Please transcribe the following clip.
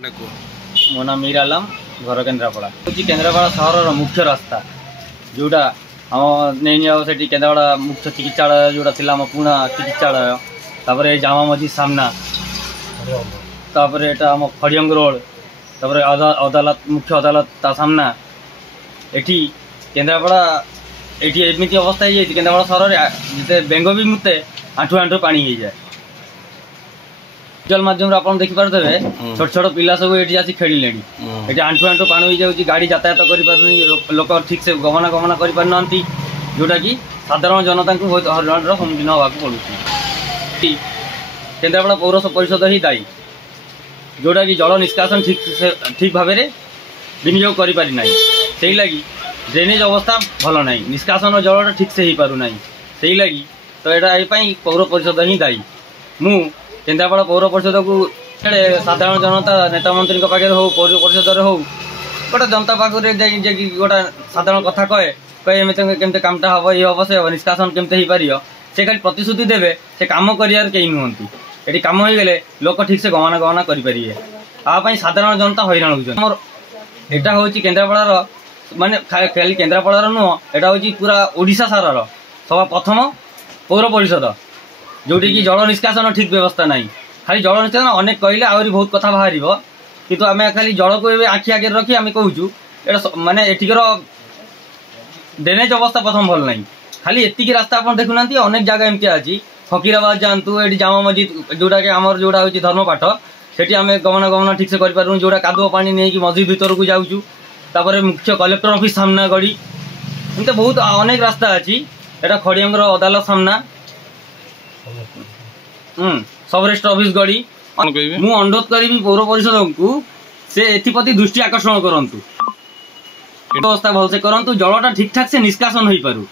मो ना मीर आलम घर केन्द्रापड़ा केन्द्रापड़ा सहर मुख्य रास्ता जोटा आम नहीं से केन्द्रापड़ा मुख्य चिकित्सालय जोटा थी पुणा चिकित्सालय तापर जामा मस्जिद सामना तापर एटा आम खड़ियंग रोड तापर अदालत मुख्य अदालत ता सामना एटी केन्द्रापड़ा एटी एमती अवस्था हो केन्द्रापड़ा सहर जिते बेंग भी मुते आंठू आंठू पानी हो जाए डिजिटल माध्यम आप देखिपे छोट छोट पिला सब ये आसी खेलिले ये आंठू आंठू पानी हो जाए गाड़ी यातायात कर लोक ठीक से गमनागमन कर जोटा कि साधारण जनता को बहुत हरिण सम्मुखीन होगा पड़ुଛି केन्द्रापड़ा पौर परिषद ही दायी जोटा कि जल निष्कासन ठीक भाव में विनियोग कर पारिना से लगी ड्रेनेज अवस्था भल ना निष्कासन जल ठीक से हो पारना से लगी तो यहाँ पौर परिषद ही दायी मु केन्द्रापड़ा पौर परिषद को साधारण जनता नेता मंत्री पाखे हो पौर परिषद हो गोटे जनता पाखे गोटे साधारण कथा कहे कहे केमती कामटा हम ये हम से निष्कासन केमती हो पार से खाली प्रतिश्रुति देवे से कम कर कहीं नुहति ये कम हो गले लोक ठीक से गमनागमन करें साधारण जनता हैरान होमर यहाँ हूँ केन्द्रापड़ार माने खाली केन्द्रापड़ार नुह यहाँ हूँ पूरा ओडिशा सारार सभा प्रथम पौर परिषद जोटी कि जल निष्कासन ठीक व्यवस्था ना खाली जल निष्कासन अनेक कहले आहरी बहुत कथा बाहर किंतु आम खाली जल को आखि आगे रखी आम कहूँ माने एटिकर ड्रेनेज अवस्था प्रथम भल ना खाली एतिकी रास्ता आप देखुना अनेक जगह एमती अच्छी फकीराबाद जातु ये जामा मस्जिद जोटा कि आमर जोटा हूँ धर्मपाठ से आम गमनागमन ठीक से करूँ जोटा कादुआ पानी नहीं मस्जिद भीतर को जाऊँ मुख्य कलेक्टर ऑफिस सामना गड़ी एमती बहुत अनेक रास्ता अच्छी यहाँ खड़ियंगर अदालत सामना सब रेस्ट ऑफिस गड़ी मु अनुरोध करी पौर परिषद को से एप्रति दृष्टि आकर्षण करंतु व्यवस्था भलसे करंतु जलटा ठीक ठाक से निष्कासन हो पारू।